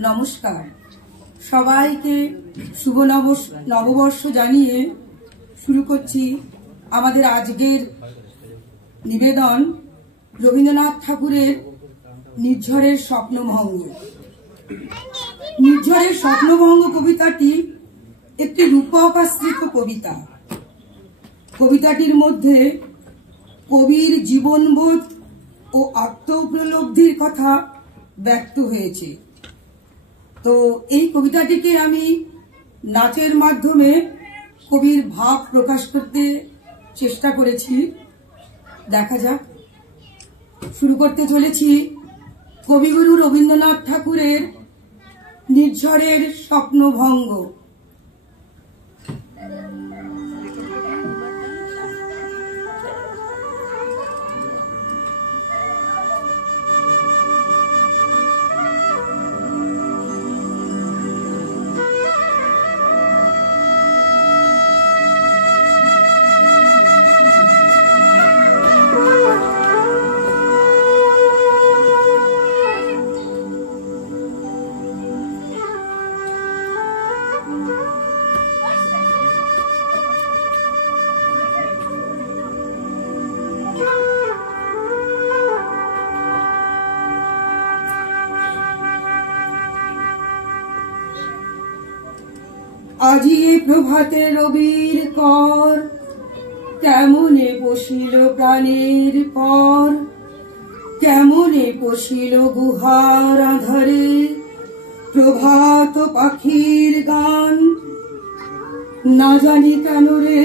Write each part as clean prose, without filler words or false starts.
নমস্কার, সবাইকে শুভ নববর্ষ জানিয়ে শুরু করছি আমাদের আজকের নিবেদন রবীন্দ্রনাথ ঠাকুরের নির্ঝরের স্বপ্নভঙ্গ। নির্ঝরের স্বপ্নভঙ্গ কবিতাটি একটি রূপকাশ্রিত কবিতা। কবিতাটির মধ্যে কবির জীবনবোধ ও আত্মোপলব্ধির কথা ব্যক্ত হয়েছে। তো এই কবিতাটিকে আমি নাচের মাধ্যমে কবির ভাব প্রকাশ করতে চেষ্টা করেছি। দেখা যাক। শুরু করতে চলেছি কবিগুরু রবীন্দ্রনাথ ঠাকুরের নির্ঝরের স্বপ্নভঙ্গ। আজি প্রভাতে রবির কর, কেমনে বসিল প্রাণের পর, কেমনে বসিল গুহার আধারে প্রভাত পাখির গান। না জানি কেন রে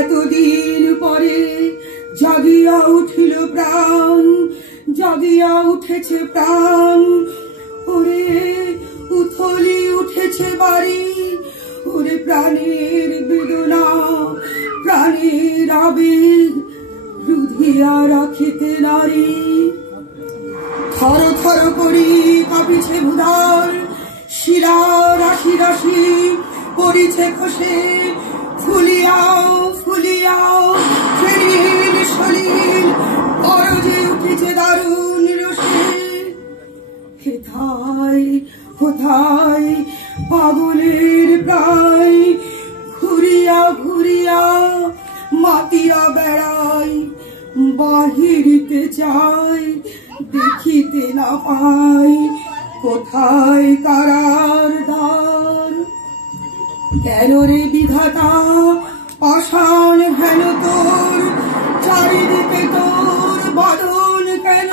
এতদিন পরে জাগিয়া উঠিল প্রাণ, জাগিয়া উঠেছে প্রাণ। ওরে উথলি উঠেছে বাড়ি, ওরে প্রাণের বেদনা, প্রাণের আবেগ রুধিয়া রাখিতে নারী। থর থর করি কাঁপিছে ভুধার, শিরা রাশি রাশি পড়িছে খসে। ফুলিয়াও ফুলিয়াও ফেরিল সলিল, করজে উঠেছে দারুণ রসে। হেথায় কোথায় পাগলের প্রায়, ঘুরিয়া ঘুরিয়া মাতিয়া বেড়াই। বাহিরিতে চাই দেখিতে না পাই, কোথায় কারার দ্বার। কেন রে বিধাতা পাষাণ হেন তোর, চারিদিকে তোর বাঁধন কেন।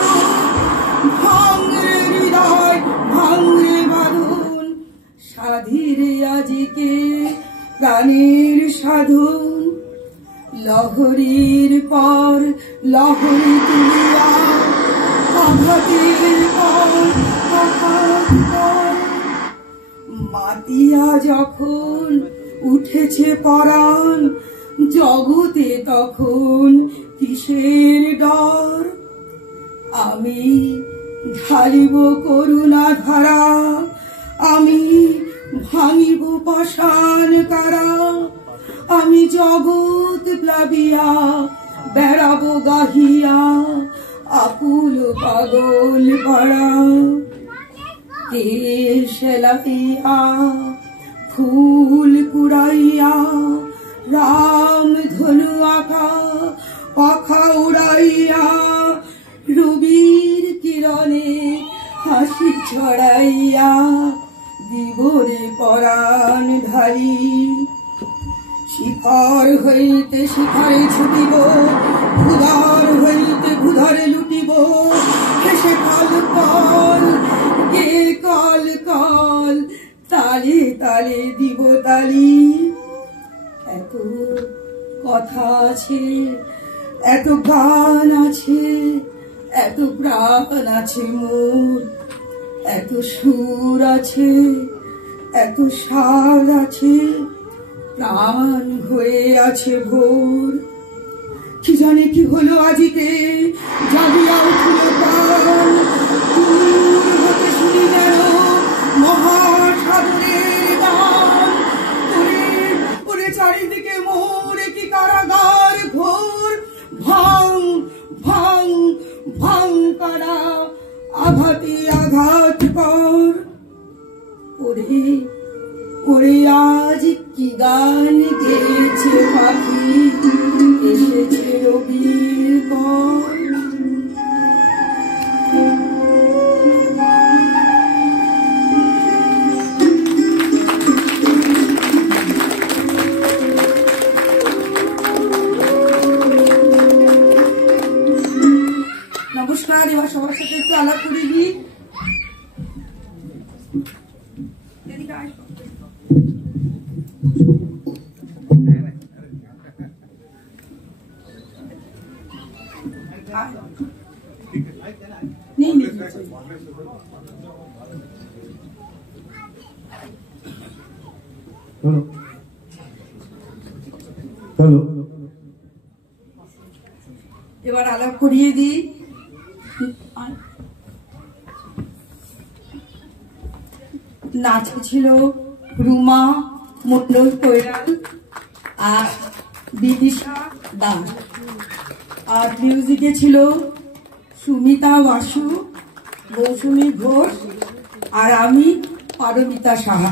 ভাঙরে হৃদয় ভাঙরে বাঁধন, সাধিরে আজিকে প্রাণের সাধন। লহরীর পর লহরী তুলিয়া, আঘাতের পর আঘাত পর। মাতিয়া যখন উঠেছে পরাণ, জগতে তখন কিসের ডর। আমি ঢালিব করুণা ধারা, আমি ভাঙিব পাষাণ কারা। আমি জগৎ প্লাবিয়া বেড়াবো গাহিয়া, আকুল পাগল পাড়া। কে সেলাইয়া ফুল কুড়াইয়া, রাম ধনু আঁকা পাখা উড়াইয়া। রবির কিরণে হাসি ছড়াইয়া, দিবরে পরাণ ঢালি। শিখর হইতে শিখরে ছুটিব, ভুধার হইতে ভুধারে লুটিব। হেসে কল কল কে কল কল, তালে তালে দিব তালি। এত কথা আছে, এত গান আছে, এত প্রাণ আছে মোর। এত সুর আছে, এত সার আছে, প্রাণ হয়ে আছে ভোর। কি জানে কি হলো আজিকে, জাগিয়া উঠিল প্রাণ। দূর হতে শুনি যেন মহাসাগরের গান। ওরে ওরে চারিদিকে মোরে কি কারাগার ঘোর। ভাঙ ভাঙ ভাঙ কারা, আঘাতে আঘাত কর। ওরে ওরে আজ কি গান গেয়েছে পাখি, এসেছে রবির কর। নমস্কার, এবার সবার সাথে একটু আলাপ করে দিই। এবার আলাপ করিয়ে দিই। নাচে ছিল রুমা মন্ডল কৈরাল আর বিদিশা দাস, আর মিউজিকে ছিল সুমিতা বাসু, মৌসুমী ঘোষ আর আমি পারমিতা সাহা।